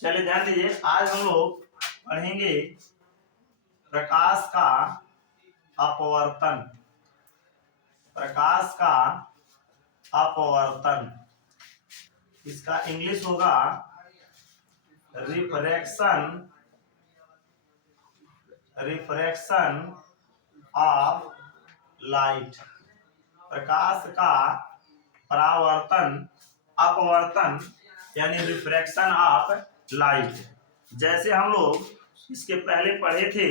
चलिए ध्यान दीजिए, आज हम लोग पढ़ेंगे प्रकाश का अपवर्तन। प्रकाश का अपवर्तन, इसका इंग्लिश होगा रिफ्रैक्शन ऑफ लाइट। प्रकाश का परावर्तन, अपवर्तन यानी रिफ्रैक्शन ऑफ लाइट। जैसे हम लोग इसके पहले पढ़े थे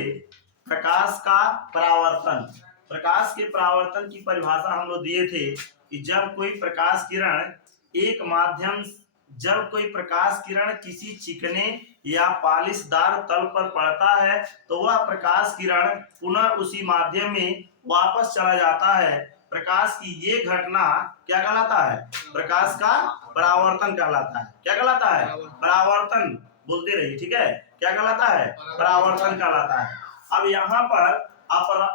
प्रकाश का परावर्तन। प्रकाश के परावर्तन की परिभाषा हम लोग दिए थे कि जब कोई प्रकाश किरण किसी चिकने या पॉलिशदार तल पर पड़ता है तो वह प्रकाश किरण पुनः उसी माध्यम में वापस चला जाता है। प्रकाश की ये घटना क्या कहलाता है? प्रकाश का परावर्तन कहलाता है। क्या कहलाता है? परावर्तन बोलते रहिए, ठीक है। क्या कहलाता है? परावर्तन कहलाता है। अब यहाँ पर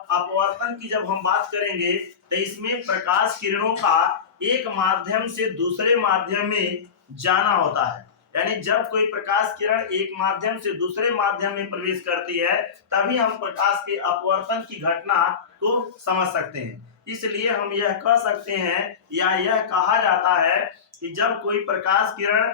अपवर्तन की जब हम बात करेंगे तो इसमें प्रकाश किरणों का एक माध्यम से दूसरे माध्यम में जाना होता है। यानी जब कोई प्रकाश किरण एक माध्यम से दूसरे माध्यम में प्रवेश करती है तभी हम प्रकाश के अपवर्तन की घटना को समझ सकते हैं। इसलिए हम यह कह सकते हैं या यह कहा जाता है कि जब कोई प्रकाश किरण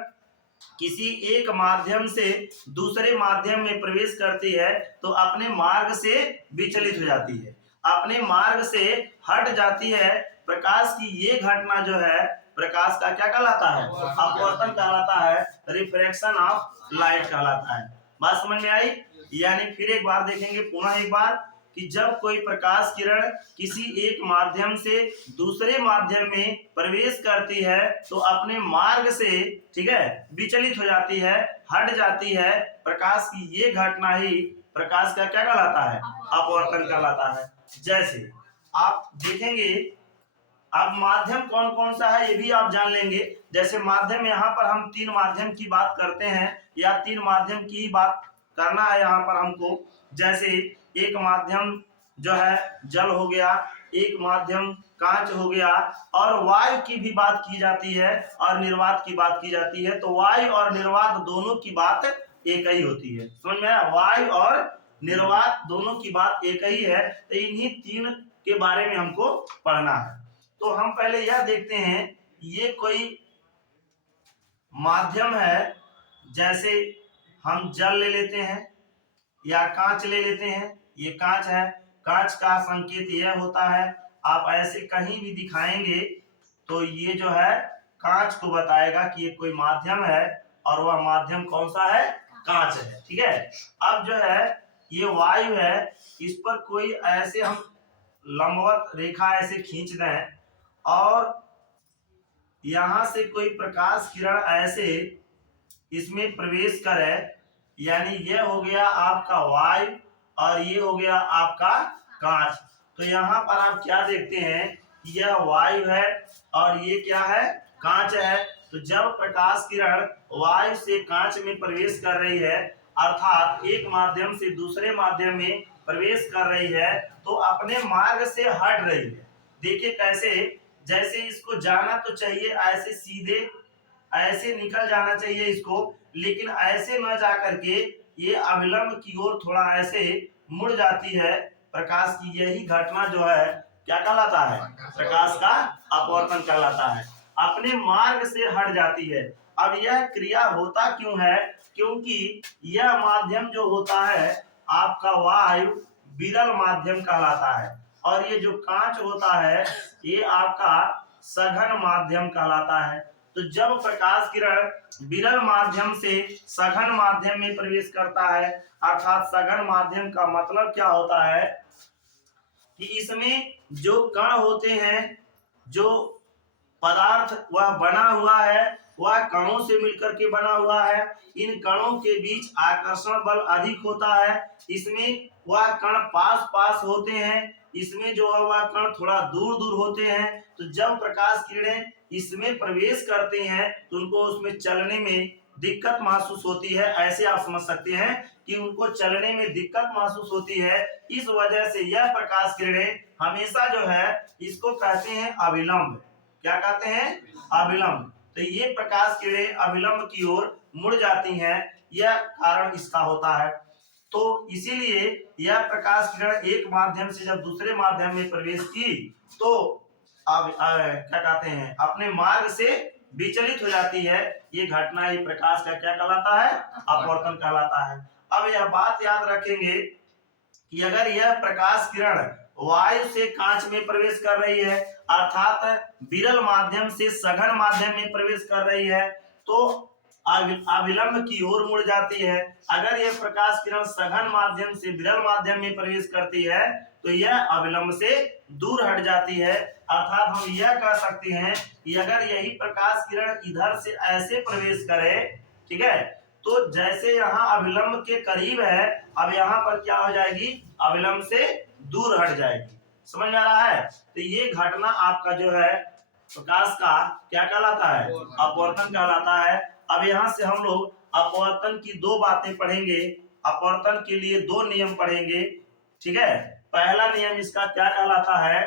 किसी एक माध्यम से दूसरे माध्यम में प्रवेश करती है तो अपने मार्ग से विचलित हो जाती है, अपने मार्ग से हट जाती है। प्रकाश की ये घटना जो है प्रकाश का क्या कहलाता है? अपवर्तन कहलाता है, रिफ्रैक्शन ऑफ लाइट कहलाता है। बात समझ में आई? यानी फिर एक बार देखेंगे, पुनः एक बार, कि जब कोई प्रकाश किरण किसी एक माध्यम से दूसरे माध्यम में प्रवेश करती है तो अपने मार्ग से, ठीक है, विचलित हो जाती है, हट जाती है। प्रकाश की ये घटना ही प्रकाश का क्या कहलाता है? अपवर्तन कहलाता है। जैसे आप देखेंगे, अब माध्यम कौन कौन सा है ये भी आप जान लेंगे। जैसे माध्यम, यहाँ पर हम 3 माध्यम की बात करते हैं या 3 माध्यम की बात करना है यहाँ पर हमको। जैसे एक माध्यम जो है जल हो गया, एक माध्यम कांच हो गया, और वायु की भी बात की जाती है और निर्वात की बात की जाती है। तो वायु और निर्वात दोनों की बात एक ही होती है। समझ में आया? वायु और निर्वात दोनों की बात एक ही है। तो इन्हीं 3 के बारे में हमको पढ़ना है। तो हम पहले यह देखते हैं, ये कोई माध्यम है, जैसे हम जल ले लेते हैं या कांच ले लेते हैं। ये कांच है, कांच का संकेत यह होता है, आप ऐसे कहीं भी दिखाएंगे तो ये जो है कांच को बताएगा कि ये कोई माध्यम है और वह माध्यम कौन सा है? कांच है, ठीक है। अब जो है ये वायु है, इस पर कोई ऐसे हम लंबवत रेखा ऐसे खींच दें और यहां से कोई प्रकाश किरण ऐसे इसमें प्रवेश करे, यानी यह हो गया आपका वायु और ये हो गया आपका कांच। तो यहाँ पर आप क्या देखते हैं, यह वायु है और ये क्या है? कांच है। तो जब प्रकाश किरण वायु से कांच में प्रवेश कर रही है, अर्थात एक माध्यम से दूसरे माध्यम में प्रवेश कर रही है, तो अपने मार्ग से हट रही है। देखिए कैसे, जैसे इसको जाना तो चाहिए ऐसे सीधे, ऐसे निकल जाना चाहिए इसको, लेकिन ऐसे न जा करके ये अविलंब की ओर थोड़ा ऐसे मुड़ जाती है। प्रकाश की यही घटना जो है क्या कहलाता है? प्रकाश का अपवर्तन कहलाता है, अपने मार्ग से हट जाती है। अब यह क्रिया होता क्यों है? क्योंकि यह माध्यम जो होता है आपका वायु विरल माध्यम कहलाता है और ये जो कांच होता है ये आपका सघन माध्यम कहलाता है। तो जब प्रकाश किरण विरल माध्यम से सघन माध्यम में प्रवेश करता है, अर्थात सघन माध्यम का मतलब क्या होता है कि इसमें जो कण होते हैं, जो पदार्थ वह बना हुआ है वह कणों से मिलकर के बना हुआ है। इन कणों के बीच आकर्षण बल अधिक होता है। इसमें वह कण पास पास होते हैं, इसमें जो है वह कण थोड़ा दूर दूर होते हैं। तो जब प्रकाश किरणें इसमें प्रवेश करती हैं तो उनको उसमें चलने में दिक्कत महसूस होती है। ऐसे आप समझ सकते हैं कि उनको चलने में दिक्कत महसूस होती है। इस वजह से यह प्रकाश किरणें हमेशा जो है इसको कहते हैं अविलंब। क्या कहते हैं? अविलंब। तो ये प्रकाश किरणें अविलंब की ओर मुड़ जाती हैं, यह कारण इसका होता है। तो इसीलिए यह प्रकाश किरण एक माध्यम से जब दूसरे माध्यम में प्रवेश की तो अब क्या कहते हैं, अपने मार्ग से विचलित हो जाती है। ये घटना ही प्रकाश का क्या कहलाता है, अपवर्तन कहलाता है। अब यह बात याद रखेंगे कि अगर यह प्रकाश किरण वायु से कांच में प्रवेश कर रही है, अर्थात विरल माध्यम से सघन माध्यम में प्रवेश कर रही है, तो अविलंब की ओर मुड़ जाती है। अगर यह प्रकाश किरण सघन माध्यम से विरल माध्यम में प्रवेश करती है तो यह अविलंब से दूर हट जाती है। अर्थात हम यह कह सकते हैं कि अगर यही प्रकाश किरण इधर से ऐसे प्रवेश करे, ठीक है, तो जैसे यहाँ अविलंब के करीब है, अब यहाँ पर क्या हो जाएगी, अविलंब से दूर हट जाएगी। समझ में आ रहा है? तो ये घटना आपका जो है प्रकाश का क्या कहलाता है, अपवर्तन कहलाता है। अब यहाँ से हम लोग अपवर्तन की दो बातें पढ़ेंगे, अपवर्तन के लिए दो नियम पढ़ेंगे, ठीक है। पहला नियम इसका क्या कहलाता है,